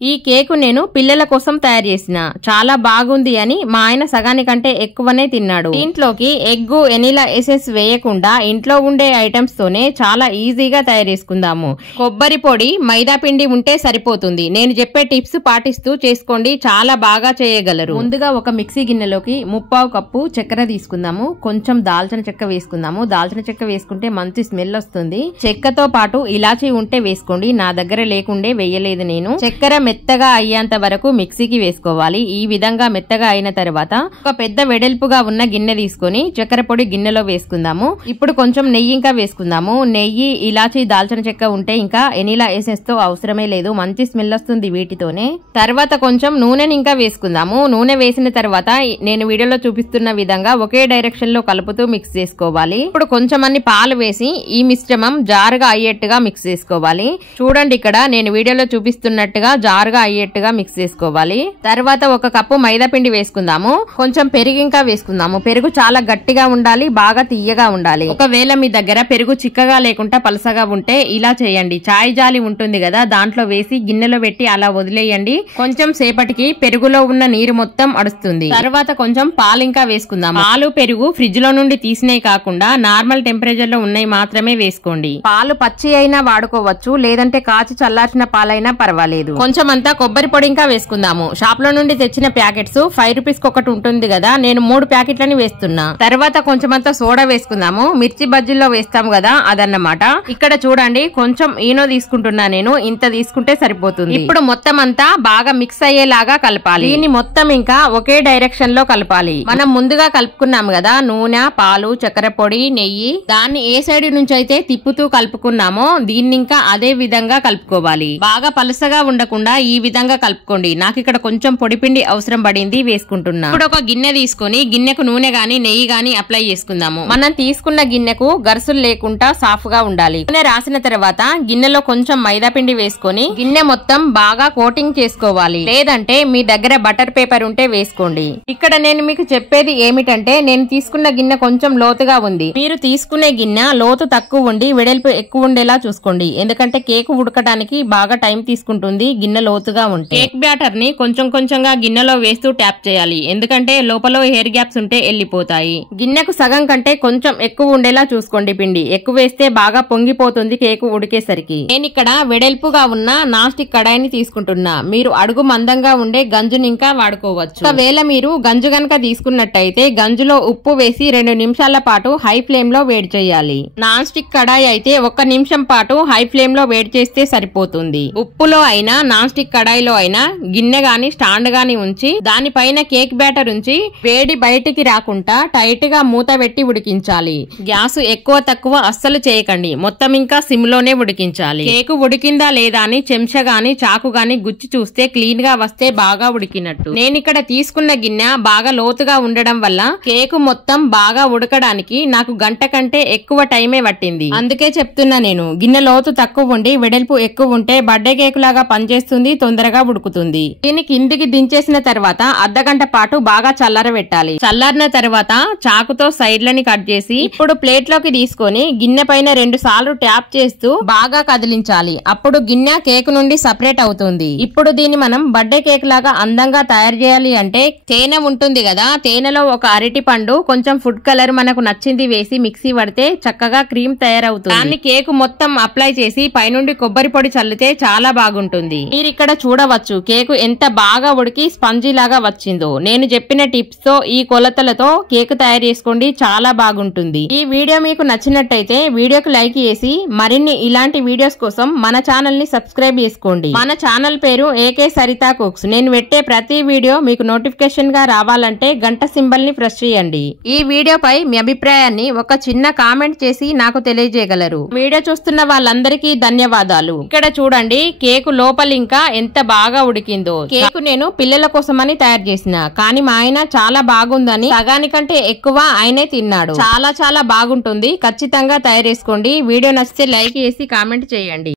ఈ కేకు నేను పిల్లల కోసం తయారు చేసిన చాలా బాగుంది అని మా ఆయన సగానికంటే ఎక్కువనే తిన్నాడు. దీంట్లోకి ఎగ్గు ఎనిలా ఎసెన్స్ వేయకుండా ఇంట్లో ఉండే ఐటమ్స్ తోనే చాలా ఈజీగా తయారు చేసుకుందాము. కొబ్బరి పొడి మైదా పిండి ఉంటే సరిపోతుంది. నేను చెప్పే టిప్స్ పాటిస్తూ చేసుకోండి, చాలా బాగా చేయగలరు. ముందుగా ఒక మిక్సీ గిన్నెలోకి 1/2 కప్పు చక్కెర తీసుకుందాము. కొంచెం దాల్చిన చెక్క వేసుకుందాము. దాల్చిన చెక్క వేసుకుంటే మంచి స్మెల్ వస్తుంది. చెక్కతో పాటు ఇలాచీ ఉంటే వేసుకోండి, నా దగ్గర లేకుండే వేయలేదు నేను. చక్కెర మెత్తగా అయ్యేంత వరకు మిక్సీకి వేసుకోవాలి. ఈ విధంగా మెత్తగా అయిన తర్వాత ఒక పెద్ద వెడల్పుగా ఉన్న గిన్నె తీసుకొని చక్కెర పొడి గిన్నెలో వేసుకుందాము. ఇప్పుడు కొంచెం నెయ్యి ఇంకా వేసుకుందాము. నెయ్యి, ఇలాచీ, దాల్చిన చెక్క ఉంటే ఇంకా ఎనిలా ఎసెన్స్ తో అవసరమే లేదు, మంచి స్మెల్ వస్తుంది వీటితోనే. తర్వాత కొంచెం నూనెని ఇంకా వేసుకుందాము. నూనె వేసిన తర్వాత నేను వీడియోలో చూపిస్తున్న విధంగా ఒకే డైరెక్షన్ లో కలుపుతూ మిక్స్ చేసుకోవాలి. ఇప్పుడు కొంచెం అన్ని పాలు వేసి ఈ మిశ్రమం జారుగా అయ్యేట్టుగా మిక్స్ చేసుకోవాలి. చూడండి, ఇక్కడ నేను వీడియోలో చూపిస్తున్నట్టుగా జారుగా అయ్యేట్టుగా మిక్స్ చేసుకోవాలి. తర్వాత 1 కప్పు మైదా పిండి వేసుకుందాము. కొంచెం పెరుగు ఇంకా వేసుకుందాము. పెరుగు చాలా గట్టిగా ఉండాలి, బాగా తీయగా ఉండాలి. ఒకవేళ మీ దగ్గర పెరుగు చిక్కగా లేకుండా పలసగా ఉంటే ఇలా చేయండి. చాయ్ జాలి ఉంటుంది కదా, దాంట్లో వేసి గిన్నెలో పెట్టి అలా వదిలేయండి. కొంచెం సేపటికి పెరుగులో ఉన్న నీరు మొత్తం అడుస్తుంది. తర్వాత కొంచెం పాలు ఇంకా వేసుకుందాం. పాలు, పెరుగు ఫ్రిడ్జ్ లో నుండి తీసినవి కాకుండా నార్మల్ టెంపరేచర్ లో ఉన్నాయి మాత్రమే వేసుకోండి. పాలు పచ్చి అయినా వాడుకోవచ్చు, లేదంటే కాచి చల్లార్చిన పాలైనా పర్వాలేదు. కొంచెం అంతా కొబ్బరి పొడి ఇంకా వేసుకుందాము. షాప్ లో నుండి తెచ్చిన ప్యాకెట్స్ 5 రూపీస్ ఒకటి ఉంటుంది కదా, నేను 3 ప్యాకెట్లని వేస్తున్నా. తర్వాత కొంచెం అంతా సోడా వేసుకుందాము. మిర్చి బజ్జీల్లో వేస్తాం కదా, అదన్నమాట. ఇక్కడ చూడండి, కొంచెం ఈనో తీసుకుంటున్నా నేను, ఇంత తీసుకుంటే సరిపోతుంది. ఇప్పుడు మొత్తం అంతా బాగా మిక్స్ అయ్యేలాగా కలపాలి. దీన్ని మొత్తం ఇంకా ఒకే డైరెక్షన్ లో కలపాలి. మనం ముందుగా కలుపుకున్నాం కదా నూనె, పాలు, చక్కెర పొడి, నెయ్యి, దాన్ని ఏ సైడ్ నుంచి అయితే తిప్పుతూ కలుపుకున్నామో దీన్ని ఇంకా అదే విధంగా కలుపుకోవాలి. బాగా పలసగా ఉండకుండా ఈ విధంగా కలుపుకోండి. నాకు ఇక్కడ కొంచెం పొడి పిండి అవసరం పడింది, వేసుకుంటున్నా. ఇప్పుడు ఒక గిన్నె తీసుకొని గిన్నెకు నూనె గాని నెయ్యి గాని అప్లై చేసుకుందాము. మనం తీసుకున్న గిన్నెకు గరుసులు లేకుండా సాఫ్ గా ఉండాలి. నూనె రాసిన తర్వాత గిన్నెలో కొంచెం మైదా పిండి వేసుకొని గిన్నె మొత్తం బాగా కోటింగ్ చేసుకోవాలి. లేదంటే మీ దగ్గర బటర్ పేపర్ ఉంటే వేసుకోండి. ఇక్కడ నేను మీకు చెప్పేది ఏమిటంటే, నేను తీసుకున్న గిన్నె కొంచెం లోతుగా ఉంది. మీరు తీసుకునే గిన్నె లోతు తక్కువ ఉండి వెడల్పు ఎక్కువ ఉండేలా చూసుకోండి. ఎందుకంటే కేక్ ఉడకడానికి బాగా టైం తీసుకుంటుంది గిన్నె లోతుగా ఉంటే. కేక్ బ్యాటర్ ని కొంచెం కొంచెంగా గిన్నెలో వేస్తూ ట్యాప్ చేయాలి, ఎందుకంటే లోపల ఎయిర్ గ్యాప్స్ ఉంటే వెళ్లిపోతాయి. గిన్నెకు సగం కంటే కొంచెం ఎక్కువ ఉండేలా చూసుకోండి. పిండి ఎక్కువ వేస్తే బాగా పొంగిపోతుంది కేకు ఉడికేసరికి. నేను ఇక్కడ వెడల్పుగా ఉన్న నాన్ స్టిక్ కడాయిని తీసుకుంటున్నా. మీరు అడుగు మందంగా ఉండే గంజుని ఇంకా వాడుకోవచ్చు. ఒకవేళ మీరు గంజు గనక తీసుకున్నట్టయితే గంజులో ఉప్పు వేసి 2 నిమిషాల పాటు హై ఫ్లేమ్ లో వేడి చేయాలి. నాన్ స్టిక్ కడాయి అయితే 1 నిమిషం పాటు హై ఫ్లేమ్ లో వేడి చేస్తే సరిపోతుంది. ఉప్పులో అయినా నాన్ స్టిక్ కడాయిలో అయినా గిన్నె గాని స్టాండ్ గాని ఉంచి దానిపైన కేక్ బ్యాటర్ ఉంచి వేడి బయటికి రాకుండా టైట్ గా మూత పెట్టి ఉడికించాలి. గ్యాస్ ఎక్కువ తక్కువ అస్సలు చేయకండి, మొత్తం ఇంకా సిమ్ లోనే ఉడికించాలి. కేకు ఉడికిందా లేదా అని చెంచా గాని చాకు గాని గుచ్చి చూస్తే క్లీన్ గా వస్తే బాగా ఉడికినట్టు. నేను ఇక్కడ తీసుకున్న గిన్నె బాగా లోతుగా ఉండడం వల్ల కేకు మొత్తం బాగా ఉడకడానికి నాకు గంట కంటే ఎక్కువ టైమే పట్టింది. అందుకే చెప్తున్నా నేను, గిన్నె లోతు తక్కువ ఉండి వెడల్పు ఎక్కువ ఉంటే బర్త్డే కేకు లాగా పనిచేస్తుంది, తొందరగా ఉడుకుతుంది. దీన్ని కిందికి దించేసిన తర్వాత అర్ధగంట పాటు బాగా చల్లారబెట్టాలి. చల్లారిన తర్వాత చాకుతో సైడ్లని కట్ చేసి ఇప్పుడు ప్లేట్ లోకి తీసుకొని గిన్నె పైన 2 సార్లు ట్యాప్ చేస్తూ బాగా కదిలించాలి. అప్పుడు గిన్నె కేకు నుండి సపరేట్ అవుతుంది. ఇప్పుడు దీన్ని మనం బర్త్డే కేక్ లాగా అందంగా తయారు చేయాలి అంటే తేనె ఉంటుంది కదా, తేనెలో ఒక అరటి పండు, కొంచెం ఫుడ్ కలర్ మనకు నచ్చింది వేసి మిక్సీ పడితే చక్కగా క్రీమ్ తయారవుతుంది. దాన్ని కేకు మొత్తం అప్లై చేసి పైనుండి కొబ్బరి పొడి చల్లితే చాలా బాగుంటుంది. మీరు ఇక్కడ చూడవచ్చు కేకు ఎంత బాగా ఉడికి స్పంజీ లాగా వచ్చిందో. నేను చెప్పిన టిప్స్ తో ఈ కొలతలతో కేకు తయారు చేసుకోండి, చాలా బాగుంటుంది. ఈ వీడియో మీకు నచ్చినట్టయితే వీడియోకి లైక్ చేసి మరిన్ని ఇలాంటి వీడియోస్ కోసం మన ఛానల్ ని సబ్స్క్రైబ్ చేసుకోండి. మన ఛానల్ పేరు ఏకే సరితా కుక్స్. నేను పెట్టే ప్రతి వీడియో మీకు నోటిఫికేషన్ గా రావాలంటే గంట సింబల్ ని ప్రెస్ చేయండి. ఈ వీడియోపై మీ అభిప్రాయాన్ని ఒక చిన్న కామెంట్ చేసి నాకు తెలియజేయగలరు. వీడియో చూస్తున్న వాళ్ళందరికీ ధన్యవాదాలు. ఇక్కడ చూడండి కేకు లోపల ఇంకా ఎంత బాగా ఉడికిందో. కేకు నేను పిల్లల కోసమని తయారు చేసిన, కానీ మా ఆయన చాలా బాగుందని సగానికంటే ఎక్కువ ఆయనే తిన్నాడు. చాలా చాలా బాగుంటుంది, ఖచ్చితంగా తయారు చేసుకోండి. వీడియో నచ్చితే లైక్ చేసి కామెంట్ చేయండి.